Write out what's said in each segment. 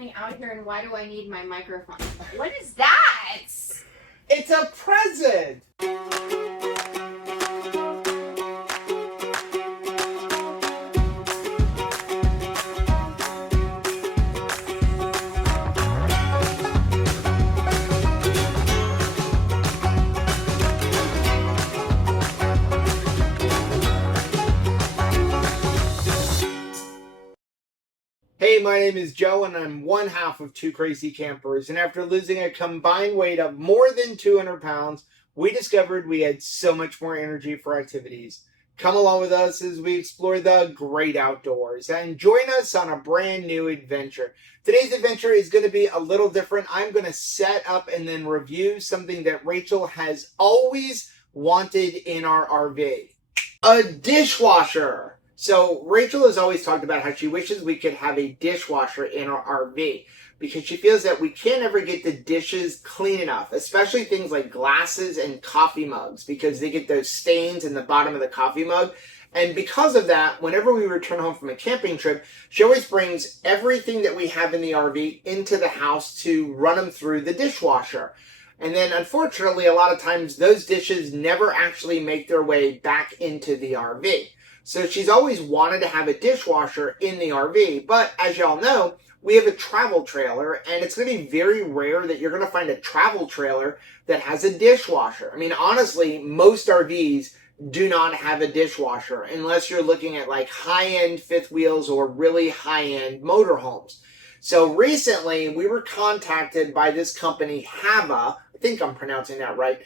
coming out here and why do I need my microphone? What is that? It's a present! Hey, my name is Joe, and I'm one half of two crazy campers. And after losing a combined weight of more than 200 pounds, we discovered we had so much more energy for activities. Come along with us as we explore the great outdoors and join us on a brand new adventure. Today's adventure is going to be a little different. I'm going to set up and then review something that Rachel has always wanted in our RV. A dishwasher! So Rachel has always talked about how she wishes we could have a dishwasher in our RV because she feels that we can't ever get the dishes clean enough, especially things like glasses and coffee mugs because they get those stains in the bottom of the coffee mug. And because of that, whenever we return home from a camping trip, she always brings everything that we have in the RV into the house to run them through the dishwasher. And then unfortunately, a lot of times those dishes never actually make their way back into the RV. So she's always wanted to have a dishwasher in the RV, but as y'all know, we have a travel trailer, and it's going to be very rare that you're going to find a travel trailer that has a dishwasher. I mean, honestly, most RVs do not have a dishwasher unless you're looking at like high-end fifth wheels or really high-end motorhomes. So recently, we were contacted by this company, HAVA, I think I'm pronouncing that right,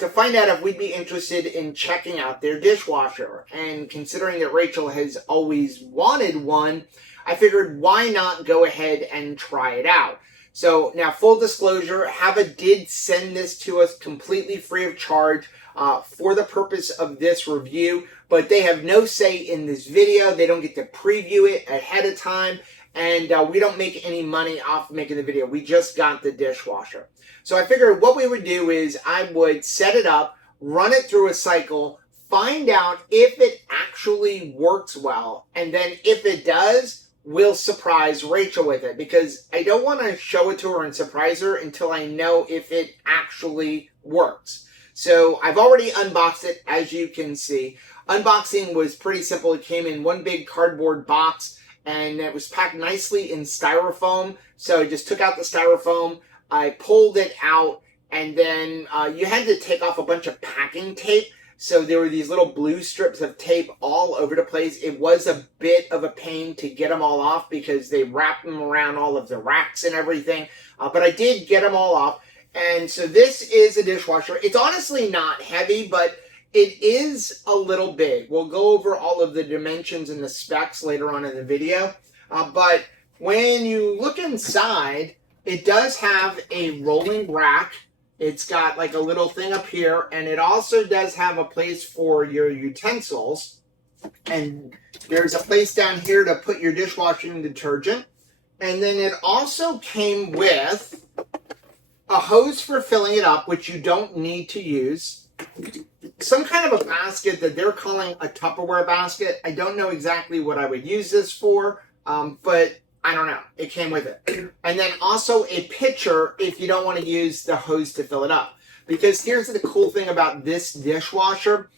to find out if we'd be interested in checking out their dishwasher. And considering that Rachel has always wanted one, I figured why not go ahead and try it out. So now, full disclosure, HAVA did send this to us completely free of charge for the purpose of this review, but they have no say in this video. They don't get to preview it ahead of time, and we don't make any money off making the video. We just got the dishwasher. So I figured what we would do is I would set it up, run it through a cycle, find out if it actually works well, and then if it does, we'll surprise Rachel with it because I don't want to show it to her and surprise her until I know if it actually works. So I've already unboxed it, as you can see. Unboxing was pretty simple. It came in one big cardboard box, and it was packed nicely in styrofoam. So I just took out the styrofoam, I pulled it out, and then you had to take off a bunch of packing tape. So there were these little blue strips of tape all over the place. It was a bit of a pain to get them all off because they wrapped them around all of the racks and everything. But I did get them all off. And so this is a dishwasher. It's honestly not heavy, but it is a little big. We'll go over all of the dimensions and the specs later on in the video. But when you look inside, it does have a rolling rack. It's got like a little thing up here, and it also does have a place for your utensils. And there's a place down here to put your dishwashing detergent. And then it also came with a hose for filling it up, which you don't need to use. Some kind of a basket that they're calling a Tupperware basket. I don't know exactly what I would use this for, but I don't know. It came with it. And then also a pitcher if you don't want to use the hose to fill it up. Because here's the cool thing about this dishwasher.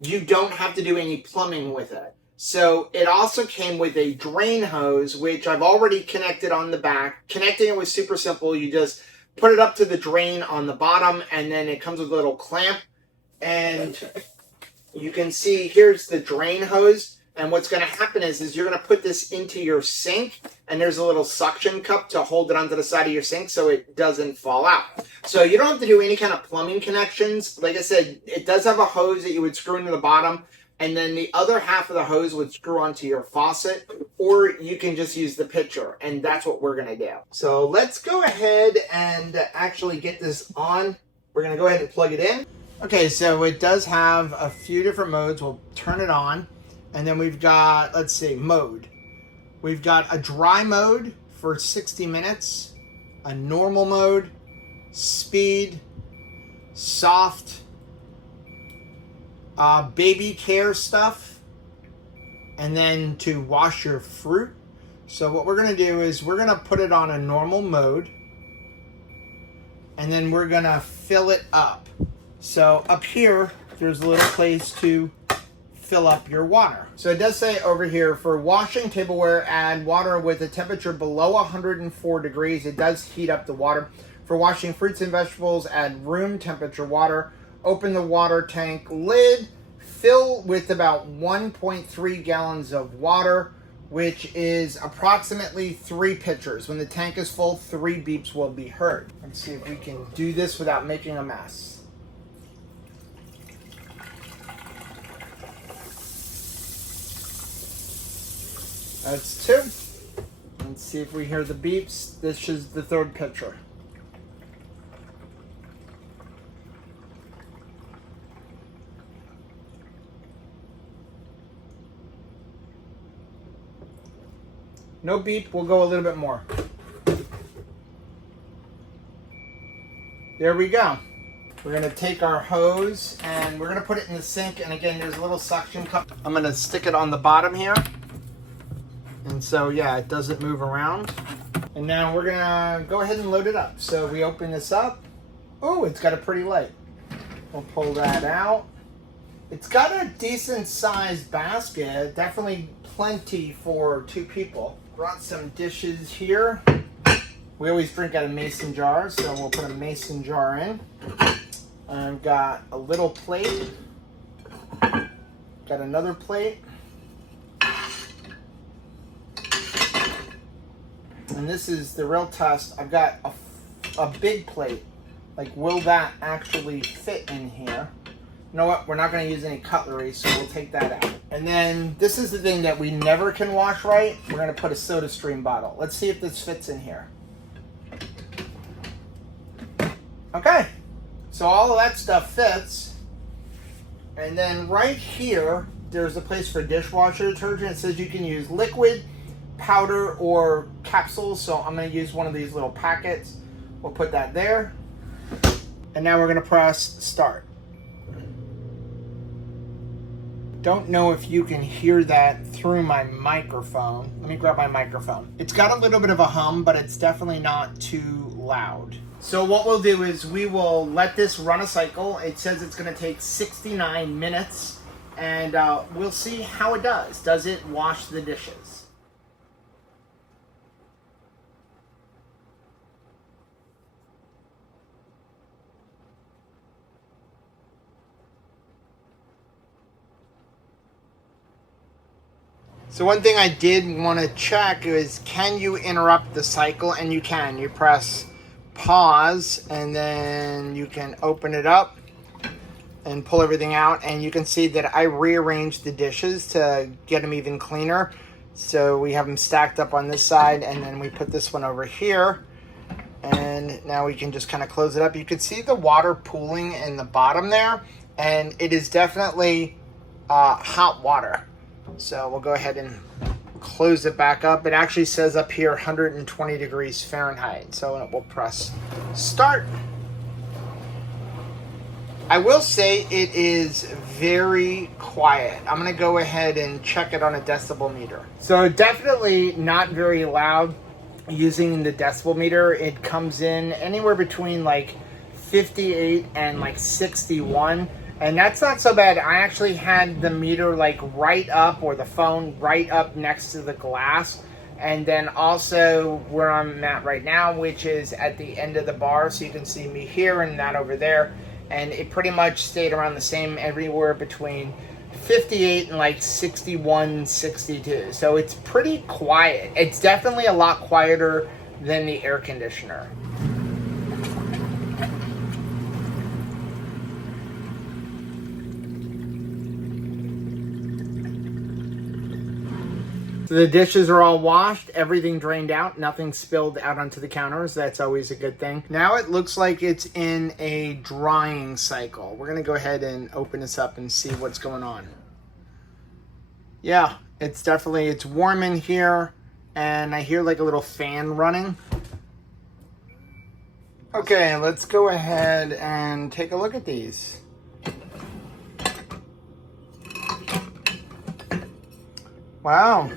You don't have to do any plumbing with it. So it also came with a drain hose, which I've already connected on the back. Connecting it was super simple. You just put it up to the drain on the bottom, and then it comes with a little clamp. And you can see here's the drain hose. And what's going to happen is you're going to put this into your sink, and there's a little suction cup to hold it onto the side of your sink so it doesn't fall out. So you don't have to do any kind of plumbing connections. Like I said, it does have a hose that you would screw into the bottom, and then the other half of the hose would screw onto your faucet, or you can just use the pitcher, and that's what we're going to do. So let's go ahead and actually get this on. We're going to go ahead and plug it in. Okay, so it does have a few different modes. We'll turn it on. And then we've got, let's see, mode. We've got a dry mode for 60 minutes, a normal mode, speed, soft, baby care stuff, and then to wash your fruit. So what we're gonna do is we're gonna put it on a normal mode, and then we're gonna fill it up. So up here, there's a little place to fill up your water. So it does say over here, for washing tableware, add water with a temperature below 104 degrees. It does heat up the water. For washing fruits and vegetables, add room temperature water. Open the water tank lid. Fill with about 1.3 gallons of water, which is approximately 3 pitchers. When the tank is full, 3 beeps will be heard. Let's see if we can do this without making a mess. That's 2. Let's see if we hear the beeps. This is the 3rd pitcher. No beep, we'll go a little bit more. There we go. We're gonna take our hose and we're gonna put it in the sink, and again, there's a little suction cup. I'm gonna stick it on the bottom here. And so, yeah, it doesn't move around. And now we're gonna go ahead and load it up. So we open this up. Oh, it's got a pretty light. We'll pull that out. It's got a decent sized basket, definitely plenty for 2 people. Brought some dishes here. We always drink out of mason jars, so we'll put a mason jar in. I've got a little plate. Got another plate. And this is the real test. I've got a big plate. Like, will that actually fit in here? You know what? We're not going to use any cutlery, so we'll take that out. And then this is the thing that we never can wash right. We're going to put a soda stream bottle. Let's see if this fits in here. Okay. So all of that stuff fits. And then right here, there's a place for dishwasher detergent. It says you can use liquid, powder, or capsules. So I'm going to use one of these little packets. We'll put that there. And now we're going to press start. Don't know if you can hear that through my microphone. Let me grab my microphone. It's got a little bit of a hum, but it's definitely not too loud. So what we'll do is we will let this run a cycle. It says it's going to take 69 minutes, and we'll see how it does. Does it wash the dishes? So one thing I did want to check is, can you interrupt the cycle? And you can. You press pause, and then you can open it up and pull everything out. And you can see that I rearranged the dishes to get them even cleaner. So we have them stacked up on this side, and then we put this one over here. And now we can just kind of close it up. You can see the water pooling in the bottom there, and it is definitely hot water. So we'll go ahead and close it back up. It actually says up here 120 degrees Fahrenheit. So we'll press start. I will say it is very quiet. I'm going to go ahead and check it on a decibel meter. So definitely not very loud using the decibel meter. It comes in anywhere between like 58 and like 61. And that's not so bad. I actually had the meter like right up, or the phone right up next to the glass. And then also where I'm at right now, which is at the end of the bar. So you can see me here and that over there. And it pretty much stayed around the same everywhere between 58 and like 61, 62. So it's pretty quiet. It's definitely a lot quieter than the air conditioner. So the dishes are all washed, everything drained out, nothing spilled out onto the counters. That's always a good thing. Now it looks like it's in a drying cycle. We're gonna go ahead and open this up and see what's going on. Yeah, it's warm in here, and I hear like a little fan running. Okay, let's go ahead and take a look at these. Wow.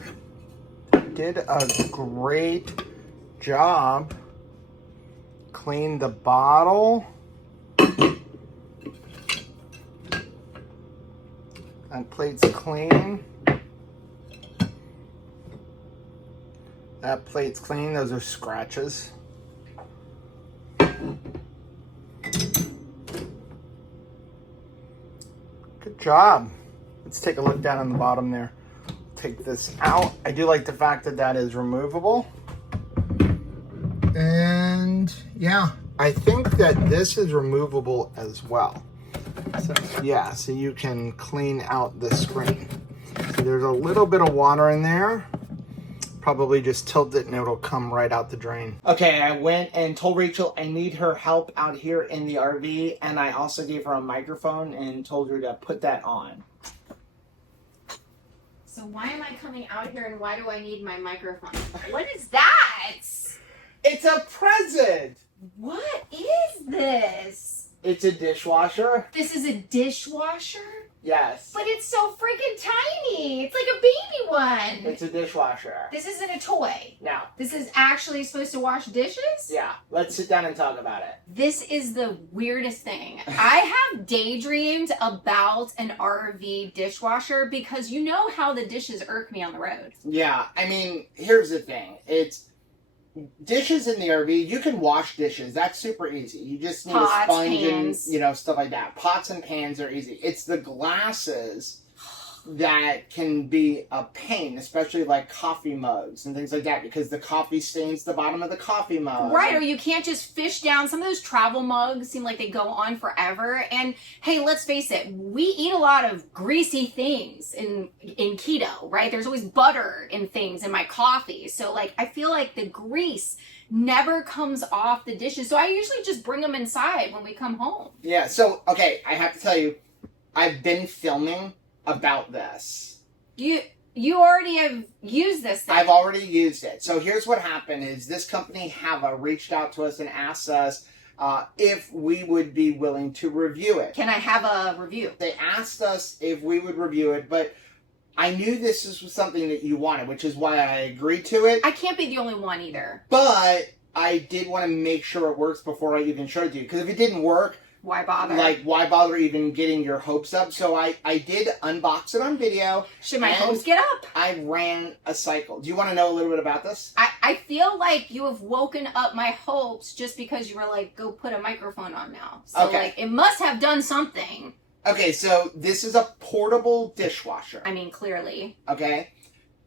did a great job. Clean the bottle. That plate's clean. That plate's clean. Those are scratches. Good job. Let's take a look down on the bottom there. Take this out. I do like the fact that that is removable. And yeah, I think that this is removable as well. So yeah, so you can clean out the screen. So there's a little bit of water in there. Probably just tilt it and it'll come right out the drain. Okay, I went and told Rachel I need her help out here in the RV, and I also gave her a microphone and told her to put that on. So why am I coming out here and why do I need my microphone? What is that? It's a present! What is this? It's a dishwasher. This is a dishwasher? Yes. But it's so freaking tiny. It's like a baby one. It's a dishwasher. This isn't a toy. No. This is actually supposed to wash dishes? Yeah. Let's sit down and talk about it. This is the weirdest thing. I have daydreamed about an RV dishwasher because you know how the dishes irk me on the road. Yeah. I mean, here's the thing. It's dishes in the RV, you can wash dishes. That's super easy. You just need Pots, a sponge pans. and, stuff like that. Pots and pans are easy. It's the glasses that can be a pain, especially like coffee mugs and things like that, because the coffee stains the bottom of the coffee mug. Right, or you can't just fish down. Some of those travel mugs seem like they go on forever. And hey, let's face it, we eat a lot of greasy things in keto, right? There's always butter in things in my coffee. So like, I feel like the grease never comes off the dishes. So I usually just bring them inside when we come home. Yeah, so, okay, I have to tell you, I've been filming about this. You already have used this thing. I've already used it. So here's what happened is this company, HAVA, reached out to us and asked us if we would be willing to review it. Can I have a review? They asked us if we would review it, but I knew this was something that you wanted, which is why I agreed to it. I can't be the only one either. But I did want to make sure it works before I even showed it to you. Because if it didn't work, why bother? like, why bother even getting your hopes up? So I did unbox it on video. Should my hopes get up? I ran a cycle. Do you want to know a little bit about this? I feel like you have woken up my hopes just because you were like, go put a microphone on now. So, okay. Like, it must have done something. Okay, so this is a portable dishwasher. I mean, clearly. Okay?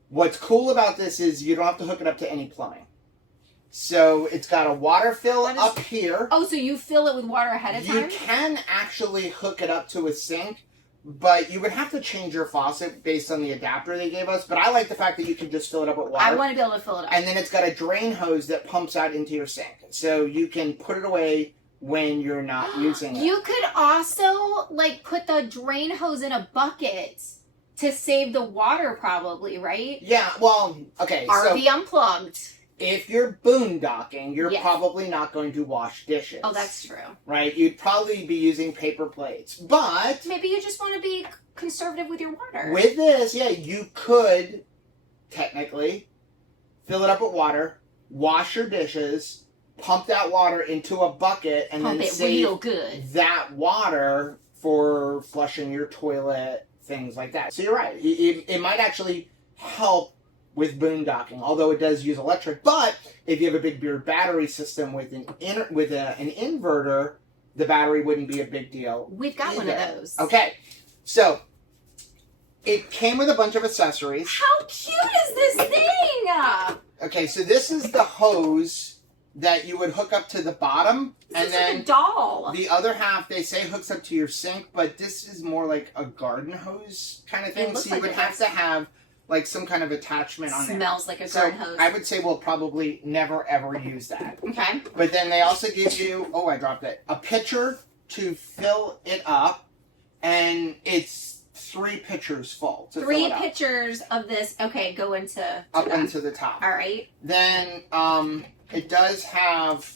What's cool about this is you don't have to hook it up to any plumbing. So it's got a water fill up here. Oh, so you fill it with water ahead of time? You can actually hook it up to a sink, but you would have to change your faucet based on the adapter they gave us. But I like the fact that you can just fill it up with water. I want to be able to fill it up. And then it's got a drain hose that pumps out into your sink. So you can put it away when you're not using it. You could also, like, put the drain hose in a bucket to save the water probably, right? Yeah, well, okay. RV unplugged. If you're boondocking, you're Yes. probably not going to wash dishes. Oh, that's true. Right? You'd probably be using paper plates. But Maybe you just want to be conservative with your water. with this, yeah, you could technically fill it up with water, wash your dishes, pump that water into a bucket, and Pump then it save real good. that water for flushing your toilet, things like that. So you're right. It might actually help with boondocking, although it does use electric. But if you have a big beer battery system with an inverter, the battery wouldn't be a big deal. We've got one of those. Okay, so it came with a bunch of accessories. How cute is this thing? Okay, so this is the hose that you would hook up to the bottom, This and is then like a doll. the other half they say hooks up to your sink, but this is more like a garden hose kind of thing. looks So you like would it have does. to have like some kind of attachment on it. Smells like a So garden hose. I would say we'll probably never ever use that. Okay. But then they also give you, oh, I dropped it, a pitcher to fill it up, and it's 3 pitchers full to fill 3 it up. pictures of this. Okay, go into Up that. into the top. All right. Then it does have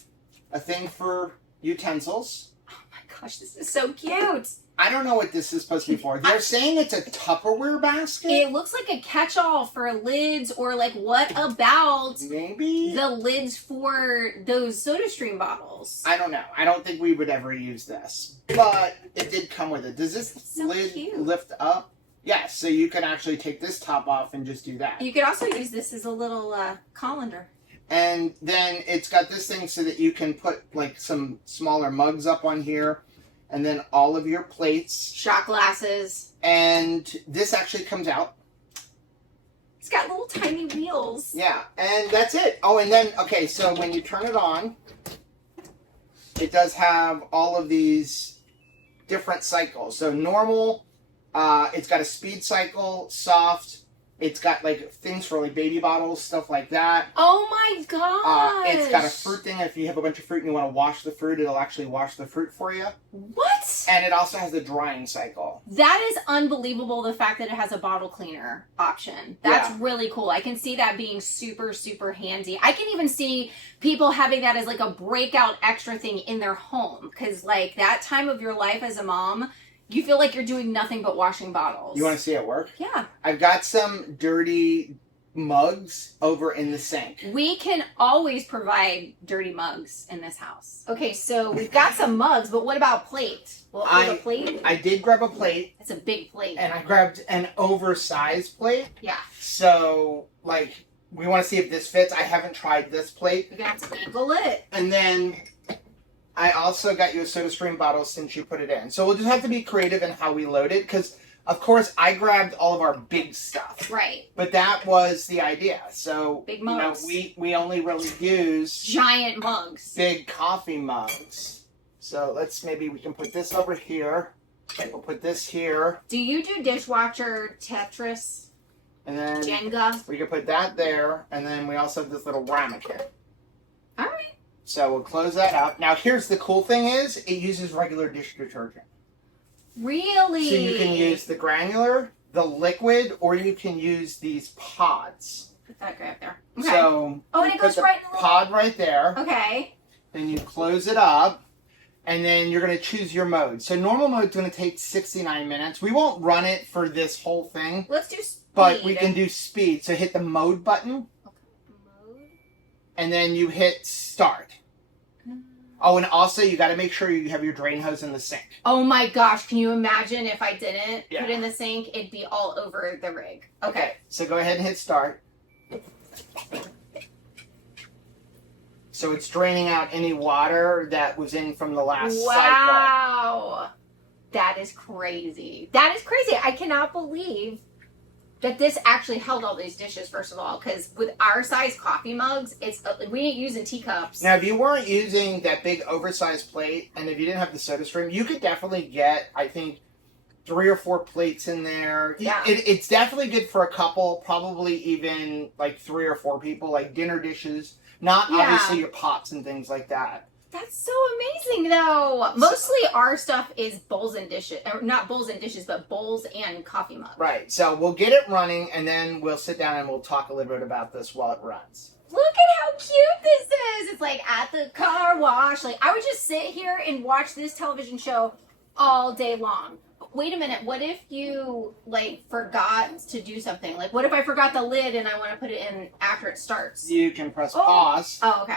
a thing for utensils. Oh my gosh, this is so cute. I don't know what this is supposed to be for. They're saying it's a Tupperware basket? It looks like a catch-all for lids, or like, what about maybe the lids for those SodaStream bottles? I don't know. I don't think we would ever use this. But it did come with it. Does this so lid cute. lift up? Yes, so you can actually take this top off and just do that. You could also use this as a little colander. And then it's got this thing so that you can put like some smaller mugs up on here. And then all of your plates. Shot glasses. And this actually comes out. It's got little tiny wheels. Yeah, and that's it. Oh, and then, okay, so when you turn it on, it does have all of these different cycles. So normal, it's got a speed cycle, soft. It's got like things for like baby bottles, stuff like that. Oh my gosh! It's got a fruit thing. If you have a bunch of fruit and you want to wash the fruit, it'll actually wash the fruit for you. What? And it also has the drying cycle. That is unbelievable, the fact that it has a bottle cleaner option. That's really cool. I can see that being super, super handy. I can even see people having that as like a breakout extra thing in their home. Because like that time of your life as a mom, you feel like you're doing nothing but washing bottles. You want to see it work? Yeah. I've got some dirty mugs over in the sink. We can always provide dirty mugs in this house. Okay, so we've got some mugs, but what about plate? Will it hold a plate? I did grab a plate. It's a big plate. And I grabbed an oversized plate. Yeah. So, like, we want to see if this fits. I haven't tried this plate. You're going to have to angle it. And then I also got you a SodaStream bottle since you put it in. So we'll just have to be creative in how we load it. Because, of course, I grabbed all of our big stuff. Right. But that was the idea. So, big mugs. You know, we only really use giant mugs. Big coffee mugs. So maybe we can put this over here. We'll put this here. Do you do dishwasher Tetris? And then Jenga? We can put that there. And then we also have this little ramekin. All right. So we'll close that up. Now here's the cool thing is, it uses regular dish detergent. Really? So you can use the granular, the liquid, or you can use these pods. Put that guy up there. Okay. So and it goes put right in the the little pod right there. Okay. Then you close it up. And then you're going to choose your mode. So normal mode is going to take 69 minutes. We won't run it for this whole thing. Let's do speed. But we can do speed. So hit the mode button. Okay. Mode. And then you hit start. Oh, and also you got to make sure you have your drain hose in the sink. Oh my gosh, can you imagine if I didn't put it in the sink? It'd be all over the rig. Okay. So go ahead and hit start. So it's draining out any water that was in from the last cycle. Wow. That is crazy. That is crazy. I cannot believe that this actually held all these dishes, first of all, because with our size coffee mugs, we ain't using teacups. Now, if you weren't using that big oversized plate, and if you didn't have the SodaStream, you could definitely get, I think, 3 or 4 plates in there. Yeah. It's definitely good for a couple, probably even like 3 or 4 people, like dinner dishes. Not obviously your pots and things like that. That's so amazing, though. Mostly our stuff is bowls and dishes. Or not bowls and dishes, but bowls and coffee mugs. Right. So we'll get it running, and then we'll sit down and we'll talk a little bit about this while it runs. Look at how cute this is. It's like at the car wash. Like, I would just sit here and watch this television show all day long. Wait a minute. What if you, like, forgot to do something? Like, what if I forgot the lid and I want to put it in after it starts? You can press pause. Oh, okay.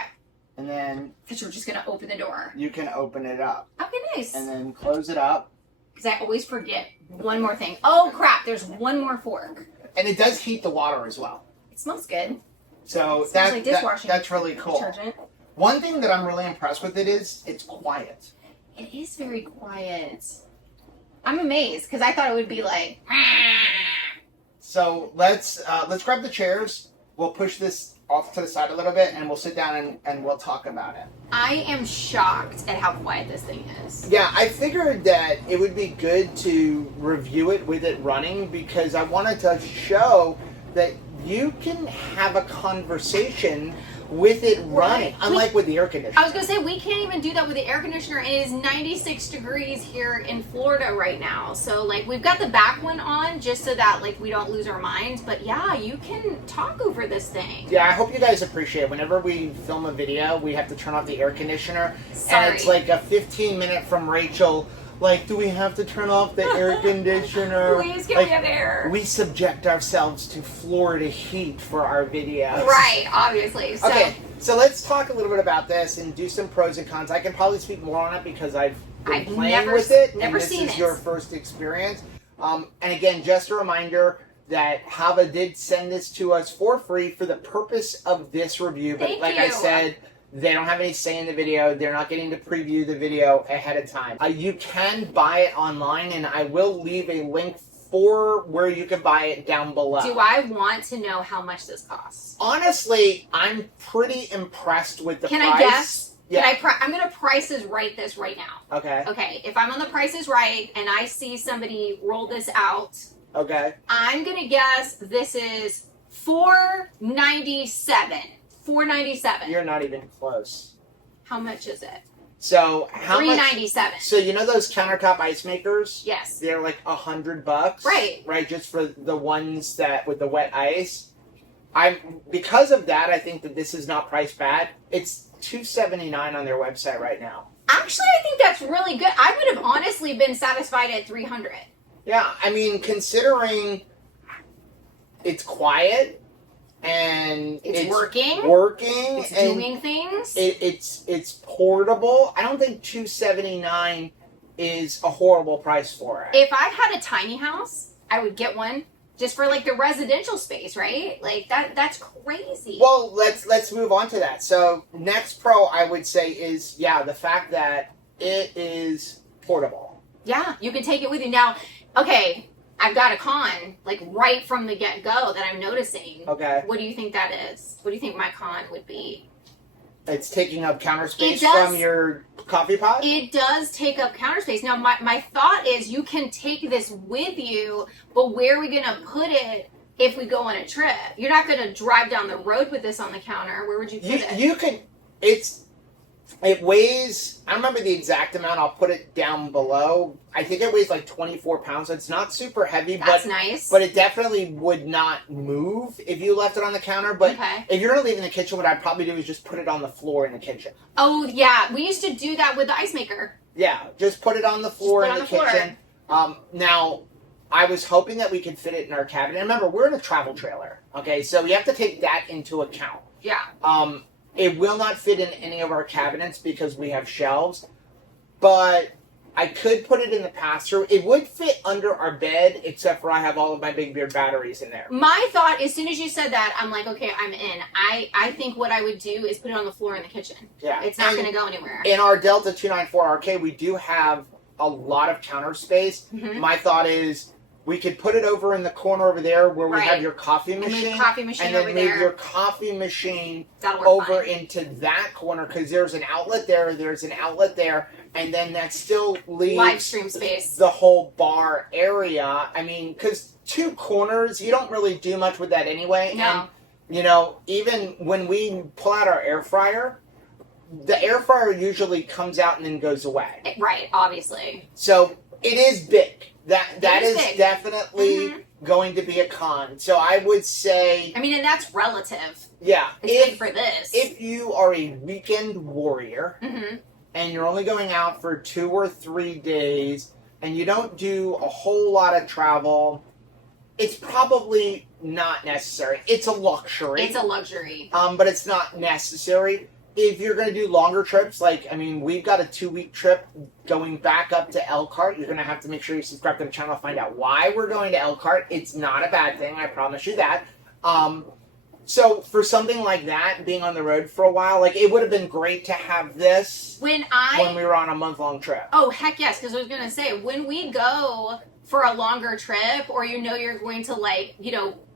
And then... Because we're just going to open the door. You can open it up. Okay, nice. And then close it up. Because I always forget one more thing. Oh, crap. There's one more fork. And it does heat the water as well. It smells good. So like dishwashing that's really cool. Detergent. One thing that I'm really impressed with it is it's quiet. It is very quiet. I'm amazed because I thought it would be like... So let's grab the chairs. We'll push this off to the side a little bit, and we'll sit down and we'll talk about it. I am shocked at how quiet this thing is. Yeah, I figured that it would be good to review it with it running because I wanted to show that you can have a conversation with it running, unlike with the air conditioner. I was going to say, we can't even do that with the air conditioner. It is 96 degrees here in Florida right now. So, like, we've got the back one on just so that, like, we don't lose our minds. But, yeah, you can talk over this thing. Yeah, I hope you guys appreciate it. Whenever we film a video, we have to turn off the air conditioner. Sorry. And it's like a 15-minute from Rachel Like, do we have to turn off the air conditioner? Please give like, me an air. We subject ourselves to Florida heat for our videos. Right, obviously. So, okay, so let's talk a little bit about this and do some pros and cons. I can probably speak more on it because I've been playing with it. Never and seen this is it. your first experience. And again, just a reminder that HAVA did send this to us for free for the purpose of this review. But like I said, they don't have any say in the video. They're not getting to preview the video ahead of time. You can buy it online, and I will leave a link for where you can buy it down below. Do I want to know how much this costs? Honestly, I'm pretty impressed with the price. Can I guess? Yeah. I'm going to Prices Right this right now. Okay. Okay, if I'm on the Prices Right and I see somebody roll this out, okay, I'm going to guess this is $497. $497. You're not even close. How much is it? So how much? $397. So you know those countertop ice makers? Yes. They're like $100. Right. Right, just for the ones that with the wet ice. Because of that, I think that this is not priced bad. It's $279 on their website right now. Actually, I think that's really good. I would have honestly been satisfied at $300. Yeah, I mean, considering it's quiet and it's working, it's and doing things. It's portable. I don't think $279 is a horrible price for it. If I had a tiny house, I would get one just for like the residential space, right? Like that's crazy. Well, let's move on to that. So next pro I would say is the fact that it is portable. Yeah, you can take it with you. Now, okay, I've got a con, like right from the get-go that I'm noticing. Okay. What do you think that is? What do you think my con would be? It's taking up counter space from your coffee pot? It does take up counter space. Now, my thought is you can take this with you, but where are we going to put it if we go on a trip? You're not going to drive down the road with this on the counter. Where would you put it? You can, it weighs, I don't remember the exact amount, I'll put it down below. I think it weighs like 24 pounds, so it's not super heavy. That's nice. But it definitely would not move if you left it on the counter. But if you're going to leave it in the kitchen, what I'd probably do is just put it on the floor in the kitchen. Oh, yeah. We used to do that with the ice maker. Yeah, just put it on the floor in the kitchen. Now, I was hoping that we could fit it in our cabinet. Remember, we're in a travel trailer, okay? So we have to take that into account. Yeah. It will not fit in any of our cabinets because we have shelves, but I could put it in the pass-through. It would fit under our bed, except for I have all of my Big Beard batteries in there. My thought, as soon as you said that, I'm like, okay, I'm in. I think what I would do is put it on the floor in the kitchen. Yeah. It's not going to go anywhere. In our Delta 294 RK, we do have a lot of counter space. Mm-hmm. My thought is we could put it over in the corner over there where we have your coffee machine. And then move your coffee machine over into that corner because there's an outlet there, there's an outlet there, and then that still leaves live stream space. The whole bar area. I mean, because two corners, you don't really do much with that anyway. No. And, you know, even when we pull out our air fryer, the air fryer usually comes out and then goes away. Right, obviously. So it is big. That is big. Definitely going to be a con. So I would say... I mean, and that's relative. Yeah. It's big for this. If you are a weekend warrior and you're only going out for 2 or 3 days and you don't do a whole lot of travel, it's probably not necessary. It's a luxury. It's a luxury. But it's not necessary. If you're going to do longer trips, like, I mean, we've got a 2-week trip going back up to Elkhart. You're going to have to make sure you subscribe to the channel to find out why we're going to Elkhart. It's not a bad thing, I promise you that. So for something like that, being on the road for a while, like, it would have been great to have this when we were on a month-long trip. Oh, heck yes, because I was going to say, when we go for a longer trip, or you're going to, like,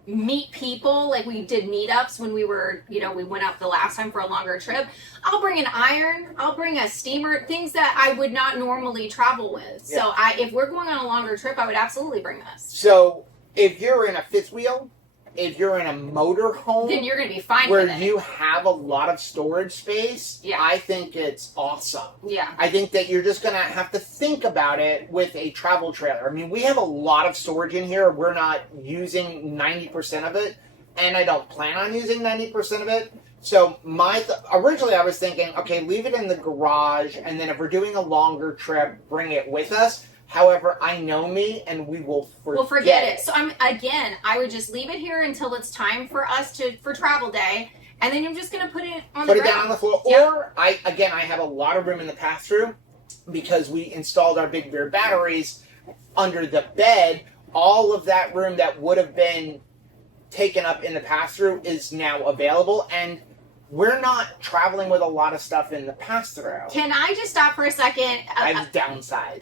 meet people, like we did meetups when we were, we went out the last time for a longer trip, I'll bring an iron, I'll bring a steamer, things that I would not normally travel with. Yeah. So if we're going on a longer trip, I would absolutely bring this. So if you're in a fifth wheel, if you're in a motor home, then you're going to be fine where with it. you have a lot of storage space, I think it's awesome. Yeah. I think that you're just going to have to think about it with a travel trailer. I mean, we have a lot of storage in here. We're not using 90% of it, and I don't plan on using 90% of it. So originally I was thinking, okay, leave it in the garage, and then if we're doing a longer trip, bring it with us. However, I know me, and we will forget. We'll forget it. So I would just leave it here until it's time for us for travel day, and then I'm just gonna put it on the ground. Down on the floor. Yep. Or I have a lot of room in the pass-through because we installed our big rear batteries under the bed. All of that room that would have been taken up in the pass-through is now available, and we're not traveling with a lot of stuff in the pass-through. Can I just stop for a second? I've downsized.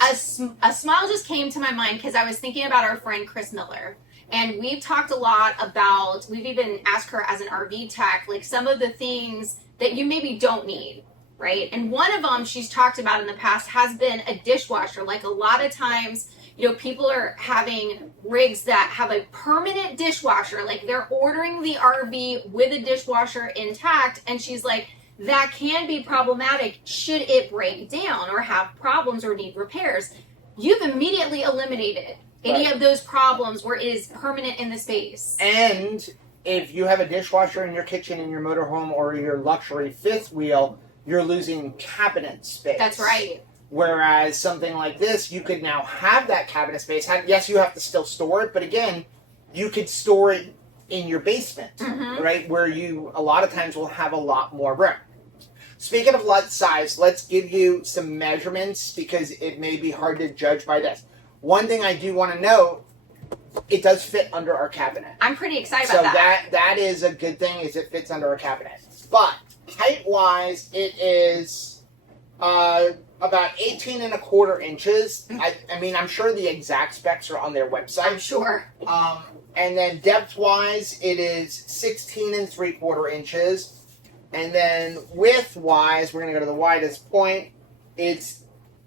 A smile just came to my mind because I was thinking about our friend Chris Miller. And we've talked a lot about, we've even asked her as an RV tech, like some of the things that you maybe don't need, right? And one of them she's talked about in the past has been a dishwasher. Like a lot of times, people are having rigs that have a permanent dishwasher. Like they're ordering the RV with a dishwasher intact. And she's like, that can be problematic should it break down or have problems or need repairs. You've immediately eliminated any of those problems where it is permanent in the space. And if you have a dishwasher in your kitchen, in your motorhome, or your luxury fifth wheel, you're losing cabinet space. That's right. Whereas something like this, you could now have that cabinet space. Yes, you have to still store it, but again, you could store it in your basement, right? Where you, a lot of times, will have a lot more room. Speaking of lot size, let's give you some measurements because it may be hard to judge by this. One thing I do want to note, it does fit under our cabinet. I'm pretty excited about that. So that is a good thing, is it fits under our cabinet. But height-wise, it is about 18 and a quarter inches. I mean, I'm sure the exact specs are on their website. I'm sure. And then depth-wise, it is 16 and 3/4 inches. And then width-wise, we're going to go to the widest point, it's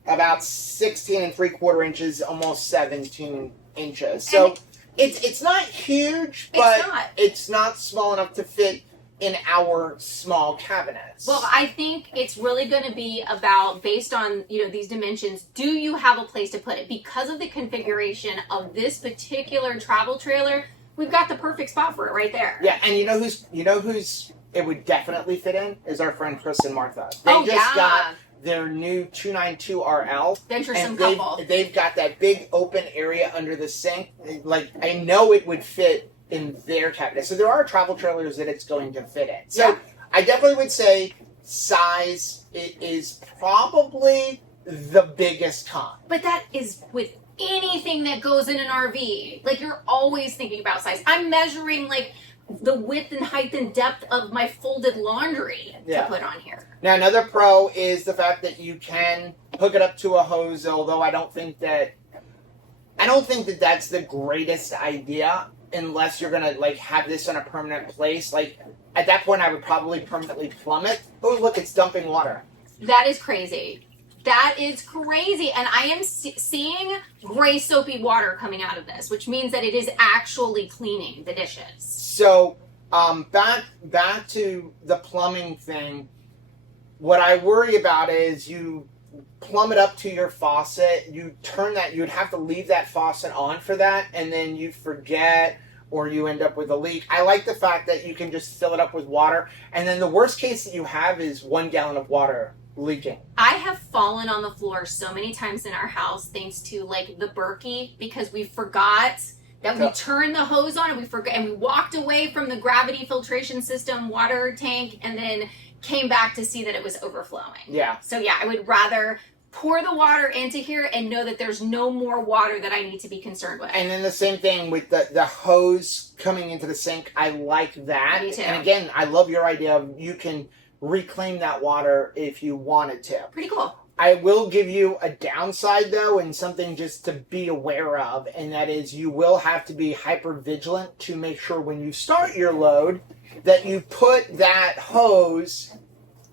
about 16 and 3/4 inches, almost 17 inches. So it's not huge, but it's not small enough to fit in our small cabinets. Well, I think it's really going to be about, based on these dimensions, do you have a place to put it? Because of the configuration of this particular travel trailer, we've got the perfect spot for it right there. Yeah, and you know who's it would definitely fit in is our friend Chris and Martha. They just got their new 292 RL. Venturesome couple. They've got that big open area under the sink. Like, I know it would fit in their cabinet. So there are travel trailers that it's going to fit in. So I definitely would say size is probably the biggest con. But that is with anything that goes in an RV. Like, you're always thinking about size. I'm measuring like the width and height and depth of my folded laundry to put on here. Now, another pro is the fact that you can hook it up to a hose, although I don't think that that's the greatest idea unless you're going to like have this in a permanent place. Like, at that point, I would probably permanently plumb it. Oh, look, it's dumping water. That is crazy. That is crazy. And I am seeing gray soapy water coming out of this, which means that it is actually cleaning the dishes. So, back to the plumbing thing. What I worry about is you plumb it up to your faucet, you turn that, you'd have to leave that faucet on for that, and then you forget or you end up with a leak. I like the fact that you can just fill it up with water, and then the worst case that you have is 1 gallon of water leaking. I have fallen on the floor so many times in our house thanks to like the Berkey, because we forgot that we turned the hose on and we walked away from the gravity filtration system water tank and then came back to see that it was overflowing. Yeah. So yeah, I would rather pour the water into here and know that there's no more water that I need to be concerned with. And then the same thing with the hose coming into the sink. I like that. Me too. And again, I love your idea of you can reclaim that water if you wanted to. Pretty cool. I will give you a downside, though, and something just to be aware of, and that is you will have to be hyper vigilant to make sure when you start your load that you put that hose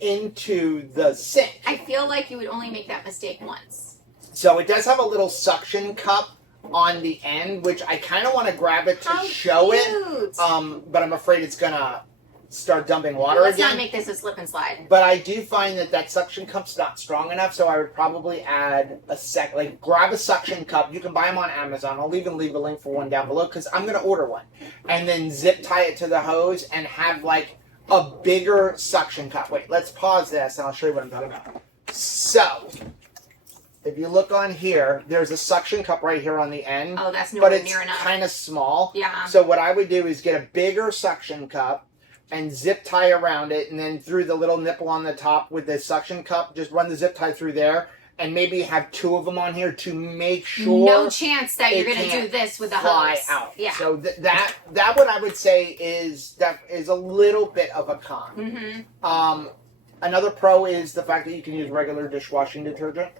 into the sink. I feel like you would only make that mistake once. So it does have a little suction cup on the end, which I kind of want to grab it to show it, but I'm afraid it's going to start dumping water Let's again. not make this a slip and slide. But I do find that suction cup's not strong enough, so I would probably add grab a suction cup. You can buy them on Amazon. I'll even leave a link for one down below because I'm going to order one. And then zip tie it to the hose and have like a bigger suction cup. Wait, let's pause this and I'll show you what I'm talking about. So, if you look on here, there's a suction cup right here on the end. Oh, that's nowhere near enough. But it's kind of small. Yeah. So what I would do is get a bigger suction cup and zip tie around it, and then through the little nipple on the top with the suction cup, just run the zip tie through there, and maybe have 2 of them on here to make sure. No chance that you're going to do this with the fly hose. out. Yeah. So that what I would say is a little bit of a con. Mm-hmm. Another pro is the fact that you can use regular dishwashing detergent.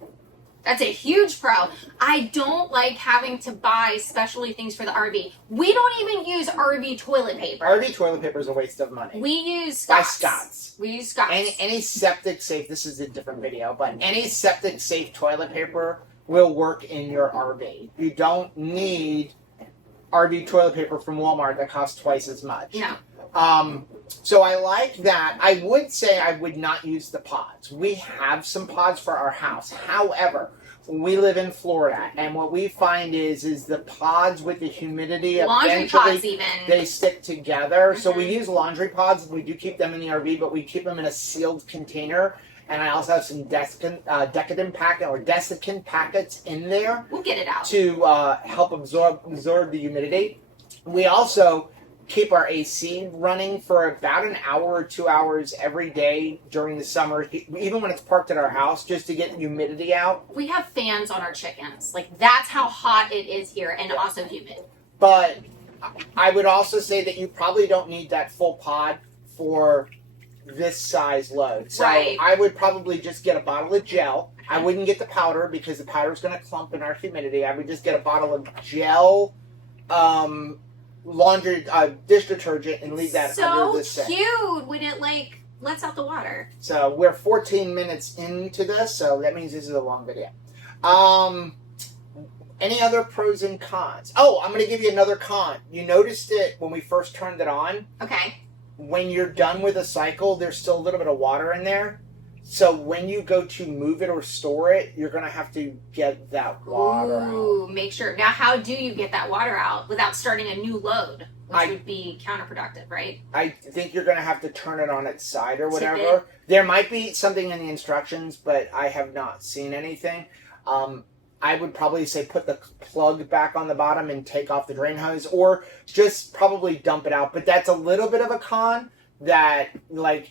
That's a huge pro. I don't like having to buy specialty things for the RV. We don't even use RV toilet paper. RV toilet paper is a waste of money. We use Scott's. By Scott's. We use Scott's. Any septic safe, this is a different video, but any septic safe toilet paper will work in your RV. You don't need RV toilet paper from Walmart that costs twice as much. No. So I like that. I would say I would not use the pods. We have some pods for our house. However, we live in Florida, and what we find is the pods with the humidity, laundry pods even, they stick together. So we use laundry pods. We do keep them in the RV, but we keep them in a sealed container. And I also have some desiccant packets in there. We'll get it out to help absorb the humidity. We also keep our AC running for about an hour or 2 hours every day during the summer, even when it's parked at our house, just to get the humidity out. We have fans on our chickens. Like, that's how hot it is here, and also humid. But I would also say that you probably don't need that full pod for this size load. So right. I would probably just get a bottle of gel. I wouldn't get the powder because the powder is going to clump in our humidity. I would just get a bottle of gel, laundry dish detergent, and leave that under the sink. So cute when it lets out the water. So we're 14 minutes into this, so that means this is a long video. Any other pros and cons? Oh, I'm going to give you another con. You noticed it when we first turned it on. Okay. When you're done with a cycle, there's still a little bit of water in there. So when you go to move it or store it, you're going to have to get that water out. Make sure. Now, how do you get that water out without starting a new load, which would be counterproductive, right? I think you're going to have to turn it on its side or whatever. There might be something in the instructions, but I have not seen anything. I would probably say put the plug back on the bottom and take off the drain hose, or just probably dump it out. But that's a little bit of a con. That,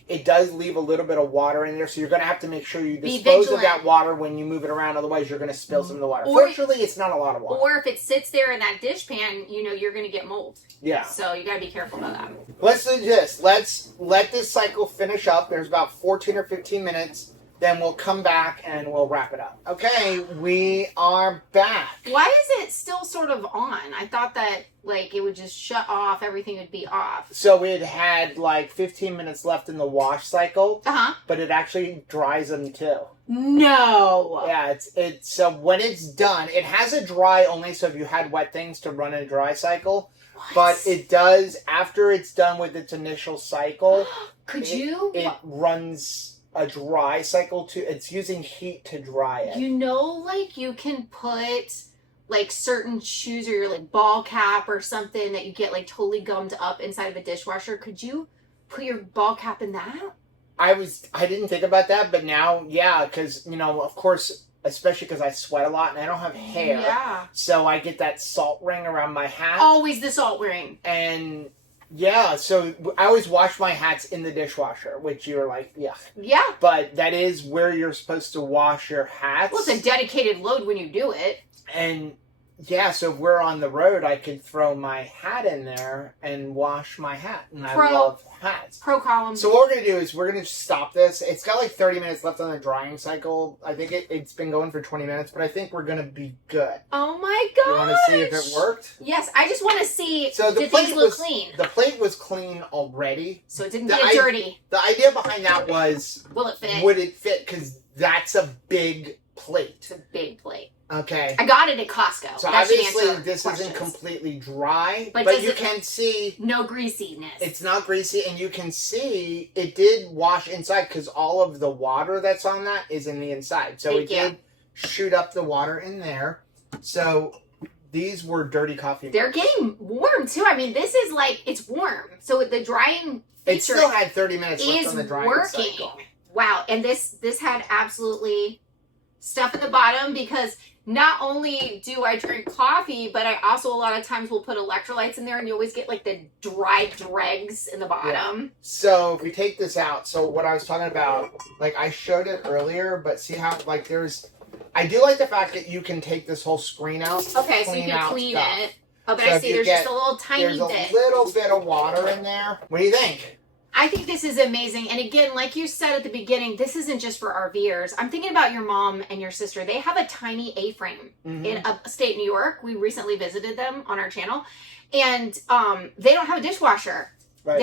it does leave a little bit of water in there, so you're going to have to make sure you dispose of that water when you move it around, otherwise you're going to spill some of the water. Fortunately, it's not a lot of water. Or if it sits there in that dish pan, you're going to get mold. Yeah. So you got to be careful about that. Let's do this. Let's let this cycle finish up. There's about 14 or 15 minutes. Then we'll come back and we'll wrap it up. Okay, we are back. Why is it still sort of on? I thought that, it would just shut off, everything would be off. So it had, 15 minutes left in the wash cycle. Uh-huh. But it actually dries them, too. No! Yeah, it's so when it's done, it has a dry only, so if you had wet things to run a dry cycle. What? But it does, after it's done with its initial cycle, it runs a dry cycle too. It's using heat to dry it. You can put certain shoes or your ball cap or something that you get totally gummed up inside of a dishwasher. Could you put your ball cap in that? I didn't think about that, but now, yeah, because, of course, especially because I sweat a lot and I don't have hair. Yeah. So I get that salt ring around my hat. Always the salt ring. And yeah, so I always wash my hats in the dishwasher, which you're yeah. Yeah. But that is where you're supposed to wash your hats. Well, it's a dedicated load when you do it. And yeah, so if we're on the road, I could throw my hat in there and wash my hat. And I love hats. Pro column. So what we're going to do is we're going to stop this. It's got 30 minutes left on the drying cycle. I think it's been going for 20 minutes, but I think we're going to be good. Oh my gosh. You want to see if it worked? Yes, I just want to see did things look clean. The plate was clean already. So it didn't get dirty. The idea behind that was... Will it fit? Would it fit? Because that's a big plate. It's a big plate. Okay. I got it at Costco. So obviously this isn't completely dry, but you can see... No greasiness. It's not greasy, and you can see it did wash inside because all of the water that's on that is in the inside. So it did shoot up the water in there. So these were dirty coffee mugs. They're getting warm, too. I mean, this is it's warm. So the drying It still had 30 minutes left is on the drying working. cycle. Wow, and this had absolutely stuff at the bottom, because not only do I drink coffee, but I also a lot of times will put electrolytes in there, and you always get like the dry dregs in the bottom. Yeah. So if we take this out, so what I was talking about, like I showed it earlier, but see how like I do like the fact that you can take this whole screen out. Okay, so you can clean stuff. it. Oh, but So I if see you there's just a little tiny There's a bit. little bit of water in there. What do you think? I think this is amazing. And again, like you said at the beginning, this isn't just for RVers. I'm thinking about your mom and your sister. They have a tiny A-frame in upstate New York. We recently visited them on our channel. And they don't have a dishwasher. Right.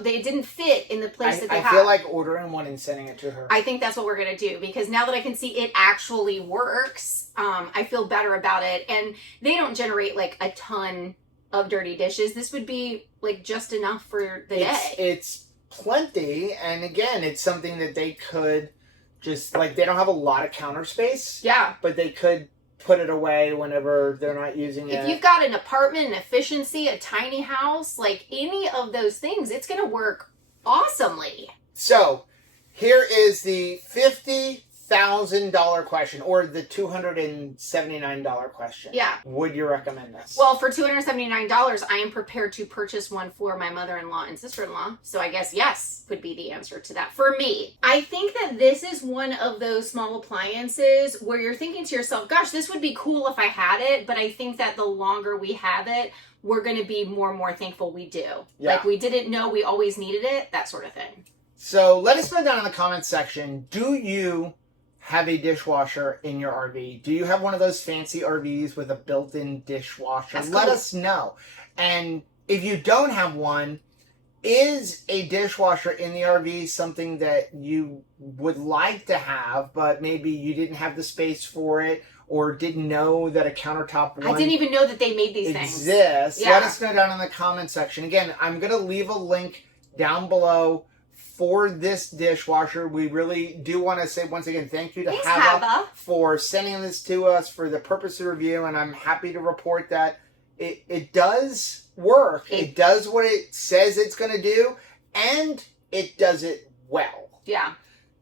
They didn't fit in the place that they have. I feel like ordering one and sending it to her. I think that's what we're going to do, because now that I can see it actually works, I feel better about it. And they don't generate like a ton of dirty dishes. This would be like just enough for the day. It's plenty, and again, it's something that they could just like, they don't have a lot of counter space. Yeah. But they could put it away whenever they're not using it. If you've got an apartment, an efficiency, a tiny house, like any of those things, it's going to work awesomely. So, here is the $50,000 question, or the $279 question. Yeah. Would you recommend this? Well, for $279, I am prepared to purchase one for my mother-in-law and sister-in-law. So I guess yes would be the answer to that for me. I think that this is one of those small appliances where you're thinking to yourself, gosh, this would be cool if I had it. But I think that the longer we have it, we're going to be more and more thankful we do. Yeah. Like we didn't know we always needed it, that sort of thing. So let us know down in the comments section, do you have a dishwasher in your RV? Do you have one of those fancy RVs with a built-in dishwasher? That's Let cool. us know. And if you don't have one, is a dishwasher in the RV something that you would like to have, but maybe you didn't have the space for it, or didn't know that a countertop one I didn't even know that they made these things. exists? Yeah. Let us know down in the comment section. Again, I'm going to leave a link down below for this dishwasher. We really do want to say once again thank you to Thanks, HAVA HAVA. for sending this to us for the purpose of review, and I'm happy to report that it does work. It does what it says it's going to do, and it does it well. Yeah.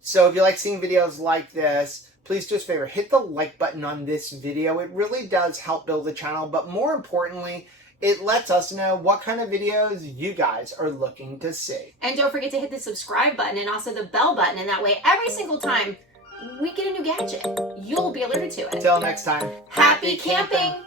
So if you like seeing videos like this, please do us a favor, hit the like button on this video. It really does help build the channel, but more importantly, it lets us know what kind of videos you guys are looking to see. And don't forget to hit the subscribe button and also the bell button, and that way every single time we get a new gadget, you'll be alerted to it. Until next time, Happy camping!